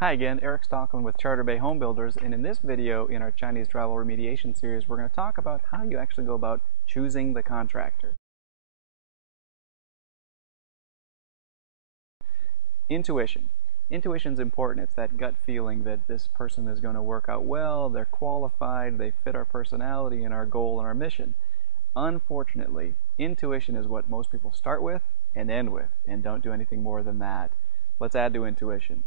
Hi again, Eric Stocklin with Charter Bay Home Builders, and in this video in our Chinese drywall remediation series we're going to talk about how you actually go about choosing the contractor. Intuition. Intuition is important. It's that gut feeling that this person is going to work out well, they're qualified, they fit our personality and our goal and our mission. Unfortunately, intuition is what most people start with and end with, and don't do anything more than that. Let's add to intuition.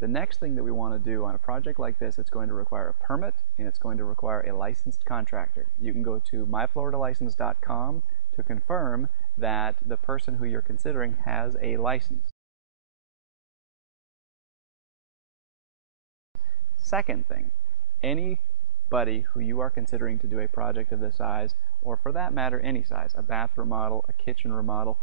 The next thing that we want to do on a project like this, it's going to require a permit and it's going to require a licensed contractor. You can go to myfloridalicense.com to confirm that the person who you're considering has a license. Second thing, anybody who you are considering to do a project of this size, or for that matter any size, a bath remodel, a kitchen remodel,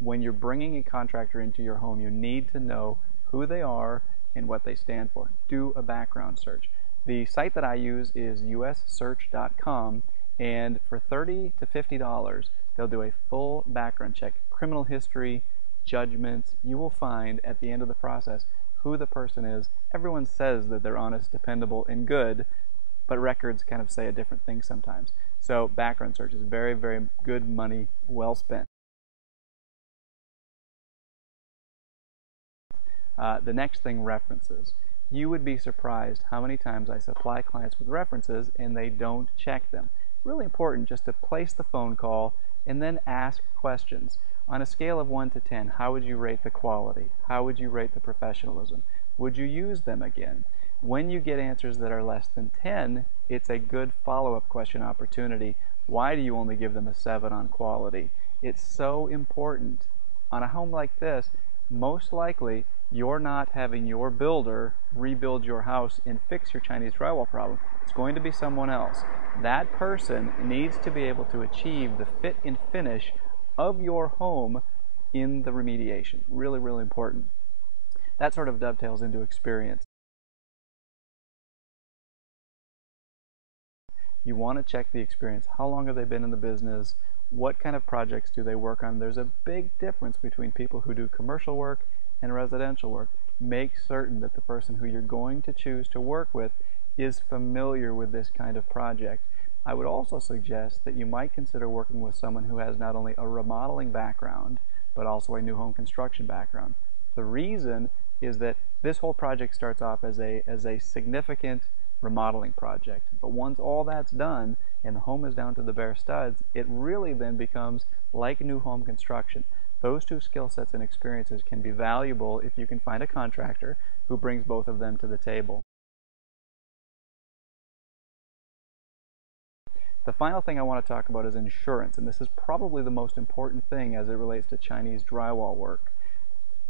when you're bringing a contractor into your home, you need to know who they are and what they stand for. Do a background search. The site that I use is ussearch.com, and for $30 to $50 they'll do a full background check, criminal history, judgments. You will find at the end of the process who the person is. Everyone says that they're honest, dependable, and good, but records kind of say a different thing sometimes. So background search is very, very good money well spent. The next thing, references. You would be surprised how many times I supply clients with references and they don't check them. Really important just to place the phone call and then ask questions. On a scale of 1 to 10, how would you rate the quality? How would you rate the professionalism? Would you use them again? When you get answers that are less than 10, it's a good follow-up question opportunity. Why do you only give them a 7 on quality? It's so important. On a home like this, most likely you're not having your builder rebuild your house and fix your Chinese drywall problem. It's going to be someone else. That person needs to be able to achieve the fit and finish of your home in the remediation. Really, really important. That sort of dovetails into experience. You want to check the experience. How long have they been in the business? What kind of projects do they work on? There's a big difference between people who do commercial work and residential work. Make certain that the person who you're going to choose to work with is familiar with this kind of project. I would also suggest that you might consider working with someone who has not only a remodeling background, but also a new home construction background. The reason is that this whole project starts off as a significant remodeling project, but once all that's done and the home is down to the bare studs, it really then becomes like new home construction. Those two skill sets and experiences can be valuable if you can find a contractor who brings both of them to the table. The final thing I want to talk about is insurance, and this is probably the most important thing as it relates to Chinese drywall work.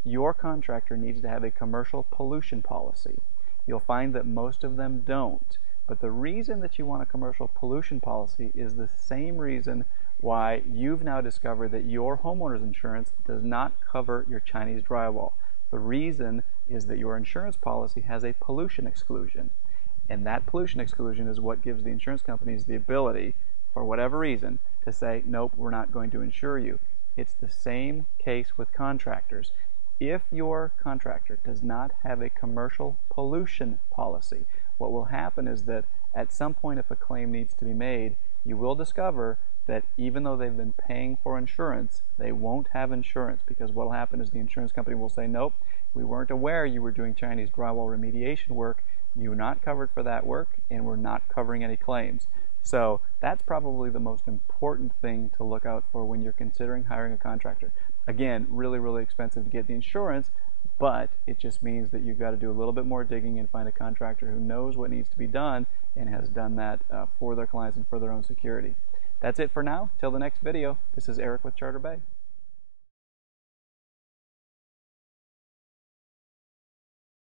Your contractor needs to have a commercial pollution policy. You'll find that most of them don't, but the reason that you want a commercial pollution policy is the same reason why you've now discovered that your homeowner's insurance does not cover your Chinese drywall. The reason is that your insurance policy has a pollution exclusion, and that pollution exclusion is what gives the insurance companies the ability, for whatever reason, to say, nope, we're not going to insure you. It's the same case with contractors. If your contractor does not have a commercial pollution policy, what will happen is that at some point, if a claim needs to be made, you will discover that even though they've been paying for insurance, they won't have insurance, because what will happen is the insurance company will say, nope, we weren't aware you were doing Chinese drywall remediation work, you're not covered for that work, and we're not covering any claims. So that's probably the most important thing to look out for when you're considering hiring a contractor. Again, really, really expensive to get the insurance, but it just means that you've got to do a little bit more digging and find a contractor who knows what needs to be done and has done that for their clients and for their own security. That's it for now. Till the next video, this is Eric with Charter Bay.